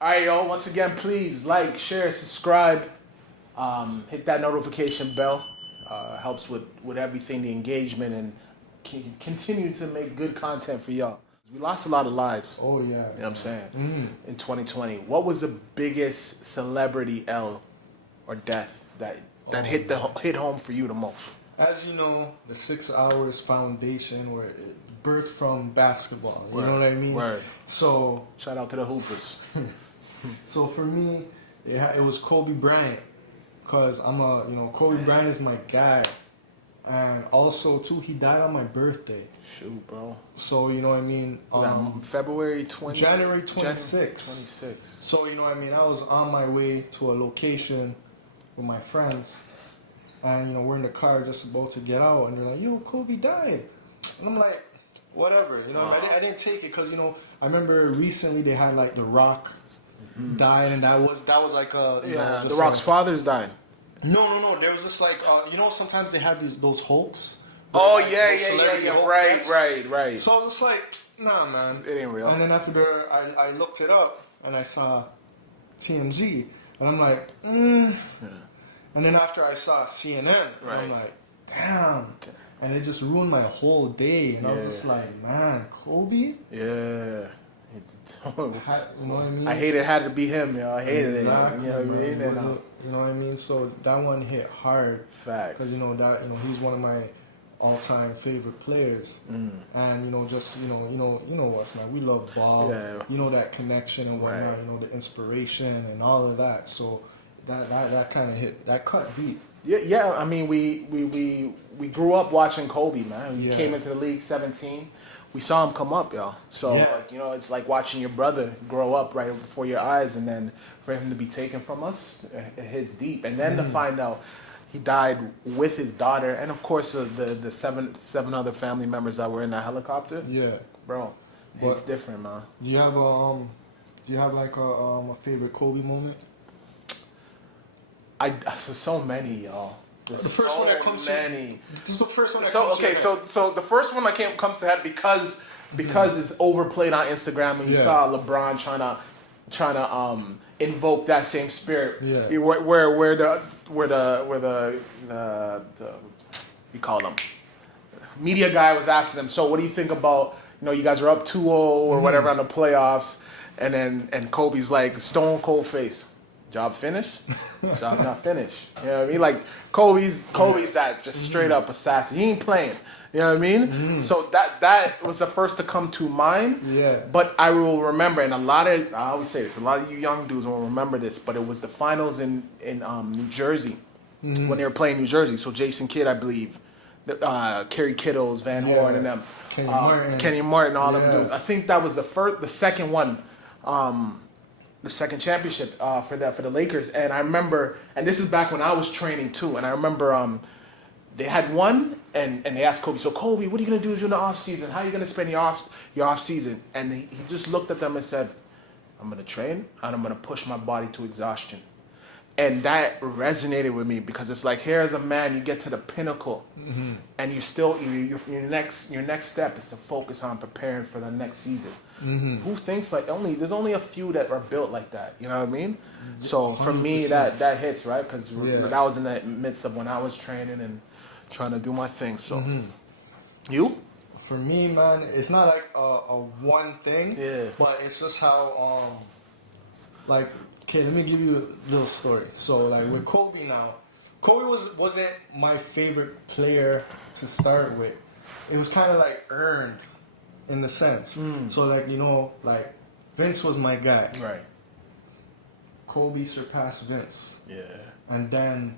All right, y'all. Once again, please like, share, subscribe, hit that notification bell. Helps with everything, the engagement, and continue to make good content for y'all. We lost a lot of lives. Oh, yeah. You know what I'm saying? In 2020. What was the biggest celebrity L or death that hit home for you the most? As you know, the 6 Hours Foundation, where it birthed from basketball. You know what I mean? Word. So, Shout out to the Hoopers. so for me, it was Kobe Bryant, because Kobe Bryant is my guy, and also too, he died on my birthday. Shoot, bro. So you know what I mean. February 20. January 26th. 26th. So you know what I mean. I was on my way to a location with my friends, and we're in the car just about to get out, and they're like, "Yo, Kobe died," and I'm like, "Whatever." I didn't take it because I remember recently they had like The Rock died, and that was like The Rock's father's dying. No. There was just like sometimes they have those Hulks. Oh like, yeah. Hulk Right. So I was just like, nah, man, it ain't real. And then after that, I looked it up and I saw TMZ, and I'm like, And then after I saw CNN, I'm like, damn. And it just ruined my whole day, and I was just like, man, Kobe. Yeah. You know what I mean? I hated it had to be him, yo. I hated it. You know what I mean? You know what I mean? So that one hit hard. Facts. Because he's one of my all-time favorite players, and just you know us, man. We love ball. Yeah. That connection and whatnot. Right. The inspiration and all of that. So that kind of hit. That cut deep. Yeah. I mean, we grew up watching Kobe, man. He came into the league 17. We saw him come up, y'all. So, it's like watching your brother grow up right before your eyes, and then for him to be taken from us, it hits deep. And then to find out he died with his daughter, and of course the seven other family members that were in that helicopter. Yeah, bro, it's different, man. Do you have like a favorite Kobe moment? So many, y'all. The first one that comes to me. This is the first one that comes to me. So the first one that comes to head because it's overplayed on Instagram, and you saw LeBron trying to invoke that same spirit. Yeah. Where the you call them media guy was asking them, so what do you think about you guys are up 2-0 or whatever on the playoffs, and Kobe's like stone cold face. Job finished? Job not finished. You know what I mean? Like Kobe's that just straight up assassin. He ain't playing. You know what I mean? So that was the first to come to mind. Yeah. But I will remember, and I always say this, a lot of you young dudes will remember this, but it was the finals in New Jersey when they were playing New Jersey. So Jason Kidd, I believe, Kerry Kittles, Van Horn, and them, Kenny Martin, all them dudes. I think that was the second one. The second championship for the Lakers, and I remember, and this is back when I was training too, and I remember they had won, and they asked Kobe, so Kobe, what are you gonna do during the off season? How are you gonna spend your off season? And he just looked at them and said, I'm gonna train and I'm gonna push my body to exhaustion. And that resonated with me because it's like, here as a man, you get to the pinnacle, and you still your next step is to focus on preparing for the next season. Who thinks there's only a few that are built like that? You know what I mean? So for 100%. Me, that hits right because that was in the midst of when I was training and trying to do my thing. So you? For me, man, it's not like a one thing. Yeah. But it's just how okay, let me give you a little story. So, like, with Kobe now, Kobe wasn't my favorite player to start with. It was kind of, like, earned in the sense. So, like, Vince was my guy. Right. Kobe surpassed Vince. Yeah. And then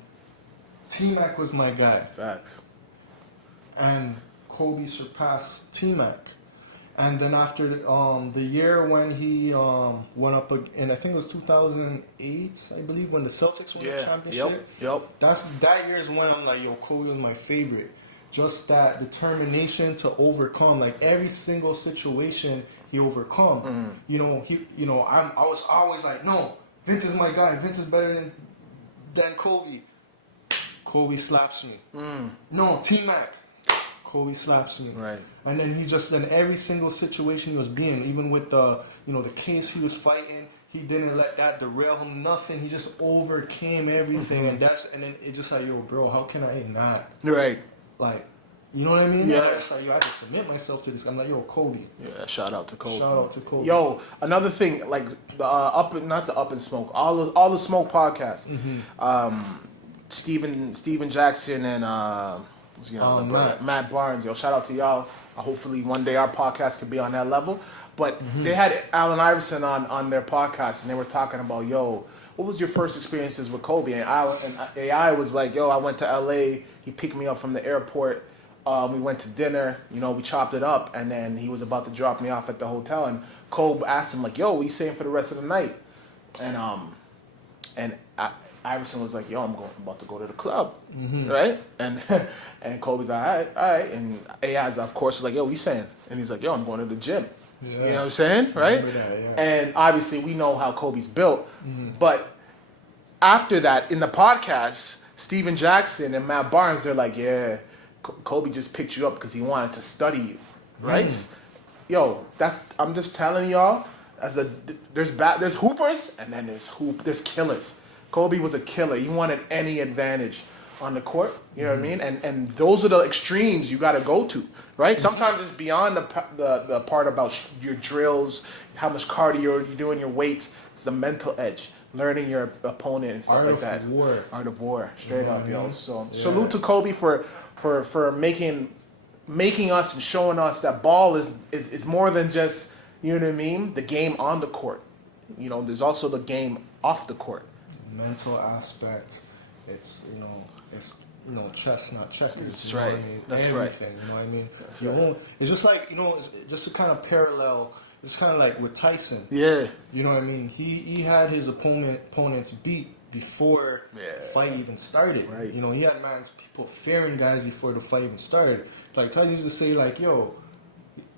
T-Mac was my guy. Facts. And Kobe surpassed T-Mac. And then after the year when he went up in, I think it was 2008, I believe, when the Celtics won the championship. Yep. That year is when I'm like, yo, Kobe was my favorite. Just that determination to overcome, like every single situation he overcome. I was always like, no, Vince is my guy. Vince is better than Kobe. Kobe slaps me. No, T-Mac. Kobe slaps me. Right. And then he just, in every single situation he was being, even with the, the case he was fighting, he didn't let that derail him, nothing. He just overcame everything. And then it's just like, yo, bro, how can I not? Right. Like, you know what I mean? Yeah. It's like, yo, I have to submit myself to this. I'm like, yo, Kobe. Yeah, shout out to Kobe. Shout out to Kobe. Yo, another thing, like the not the Up and Smoke, all the Smoke podcasts. Steven Jackson and Matt Barnes. Yo, shout out to y'all. Hopefully one day our podcast could be on that level. But they had Allen Iverson on their podcast, and they were talking about, yo, what was your first experiences with Kobe? And AI was like, yo, I went to LA. He picked me up from the airport. We went to dinner, we chopped it up, and then he was about to drop me off at the hotel, and Kobe asked him, like, yo, what are you saying for the rest of the night? And Iverson was like, yo, I'm about to go to the club, right? And Kobe's like, all right, and AI's, of course, is like, yo, what you saying? And he's like, yo, I'm going to the gym. Yeah. You know what I'm saying, right? That, yeah. And obviously, we know how Kobe's built, but after that, in the podcast, Steven Jackson and Matt Barnes, they're like, yeah, Kobe just picked you up because he wanted to study you, right? Yo, I'm just telling y'all, there's hoopers and then there's killers. Kobe was a killer. He wanted any advantage on the court, you know what I mean? And those are the extremes you got to go to, right? Sometimes it's beyond the part about your drills, how much cardio you're doing, your weights. It's the mental edge, learning your opponent and stuff like that. Art of war, straight up, yo. So salute to Kobe for making us and showing us that ball is more than just, you know what I mean, the game on the court. There's also the game off the court. Mental aspect. It's chess, not checkers. That's right. What I mean? That's everything, right. You know what I mean? Right. It's just like, it's just a kind of parallel. It's kind of like with Tyson. Yeah. You know what I mean? He had his opponents beat before the fight even started. Right. He had people fearing guys before the fight even started. Like Tyson used to say, like, yo,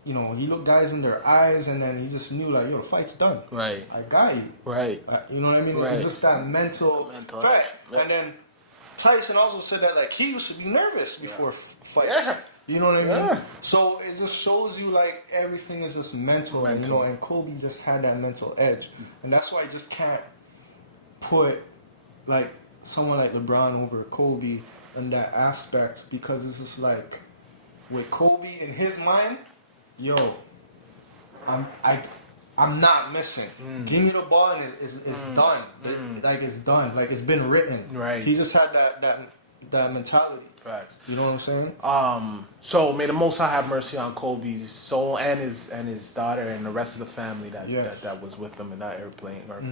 he looked guys in their eyes, and then he just knew, like, yo, the fight's done. Right. I got you. Right. You know what I mean? Right. It's just that mental fact. Yeah. And then Tyson also said that, like, he used to be nervous before fights. Yeah. You know what I mean? Yeah. So it just shows you, like, everything is just mental. And Kobe just had that mental edge. And that's why I just can't put, like, someone like LeBron over Kobe in that aspect, because it's just like, with Kobe in his mind, yo, I'm not missing. Give me the ball and it's done. Like, it's done. Like, it's been written. Right. He just had that mentality. Facts. You know what I'm saying? So may the Most High have mercy on Kobe's soul and his daughter and the rest of the family that was with him in that airplane or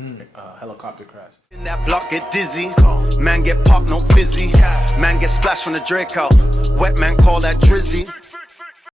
helicopter crash. In that block get dizzy, man get popped no busy, man get splashed from the Draco, wet man call that drizzy.